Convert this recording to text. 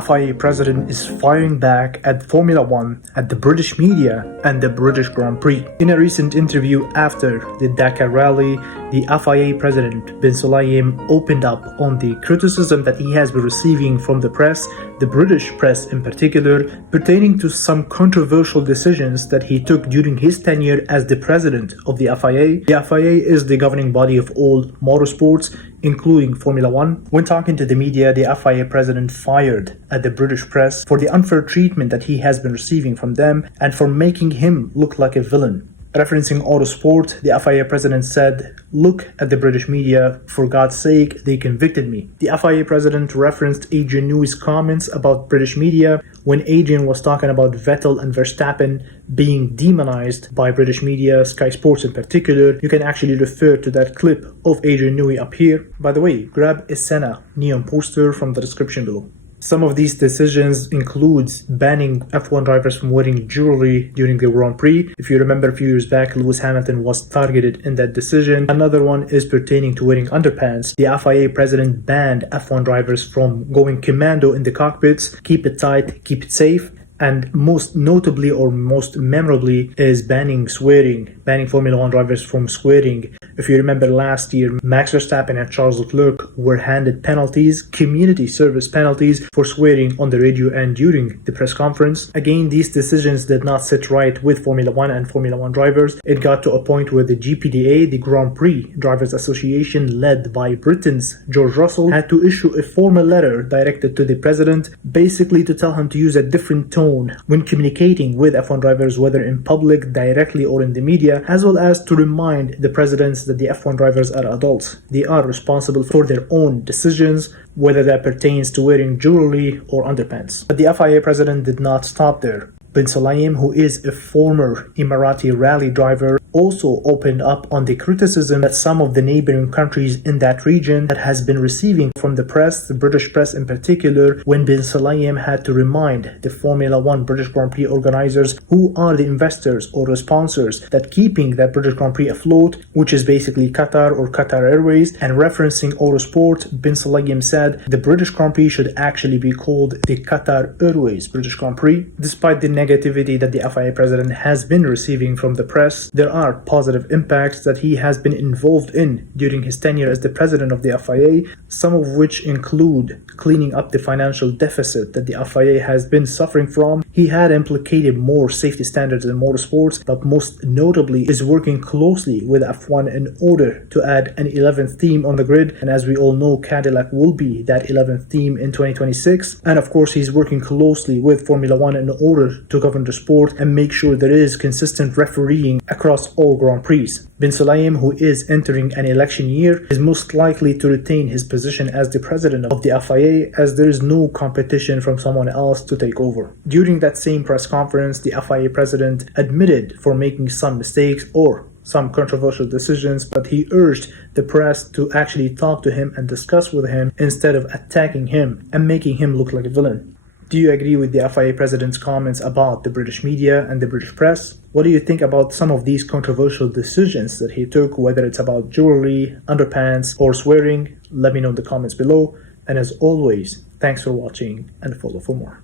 FIA President is firing back at Formula One, at the British media and the British Grand Prix. In a recent interview after the Dakar Rally, the FIA President Ben Sulayem opened up on the criticism that he has been receiving from the press, the British press in particular, pertaining to some controversial decisions that he took during his tenure as the president of the FIA. The FIA is the governing body of all motorsports, including Formula One. When talking to the media, the FIA president fired at the British press for the unfair treatment that he has been receiving from them and for making him look like a villain. Referencing Autosport, the FIA president said, "Look at the British media, for God's sake, they convicted me." The FIA president referenced Adrian Newey's comments about British media when Adrian was talking about Vettel and Verstappen being demonized by British media, Sky Sports in particular. You can actually refer to that clip of Adrian Newey up here. By the way, grab a Senna neon poster from the description below. Some of these decisions includes banning F1 drivers from wearing jewelry during the Grand Prix. If you remember a few years back, Lewis Hamilton was targeted in that decision. Another one is pertaining to wearing underpants. The FIA president banned F1 drivers from going commando in the cockpits. Keep it tight, keep it safe. And most notably or most memorably is banning swearing, banning Formula One drivers from swearing. If you remember last year, Max Verstappen and Charles Leclerc were handed penalties, community service penalties, for swearing on the radio and during the press conference. Again, these decisions did not sit right with Formula One and Formula One drivers. It got to a point where the GPDA, the Grand Prix Drivers Association, led by Britain's George Russell, had to issue a formal letter directed to the president, basically to tell him to use a different tone when communicating with F1 drivers, whether in public, directly, or in the media, as well as to remind the presidents that the F1 drivers are adults. They are responsible for their own decisions, whether that pertains to wearing jewelry or underpants. But the FIA president did not stop there. Ben Sulayem, who is a former Emirati rally driver, also opened up on the criticism that some of the neighboring countries in that region that has been receiving from the press, the British press in particular, when Ben Sulayem had to remind the Formula One British Grand Prix organizers, who are the investors or the sponsors that keeping that British Grand Prix afloat, which is basically Qatar or Qatar Airways. And referencing Autosport, Ben Sulayem said the British Grand Prix should actually be called the Qatar Airways British Grand Prix. Despite the negativity that the FIA president has been receiving from the press, there are positive impacts that he has been involved in during his tenure as the president of the FIA, some of which include cleaning up the financial deficit that the FIA has been suffering from. He had implicated more safety standards in motorsports, but most notably is working closely with F1 in order to add an 11th team on the grid. And as we all know, Cadillac will be that 11th team in 2026. And of course, he's working closely with Formula One in order to govern the sport and make sure there is consistent refereeing across all Grand Prix. Ben Sulayem, who is entering an election year, is most likely to retain his position as the president of the FIA, as there is no competition from someone else to take over. During that same press conference, the FIA president admitted for making some mistakes or some controversial decisions, but he urged the press to actually talk to him and discuss with him instead of attacking him and making him look like a villain. Do you agree with the FIA president's comments about the British media and the British press? What do you think about some of these controversial decisions that he took, whether it's about jewelry, underpants, or swearing? Let me know in the comments below. And as always, thanks for watching and follow for more.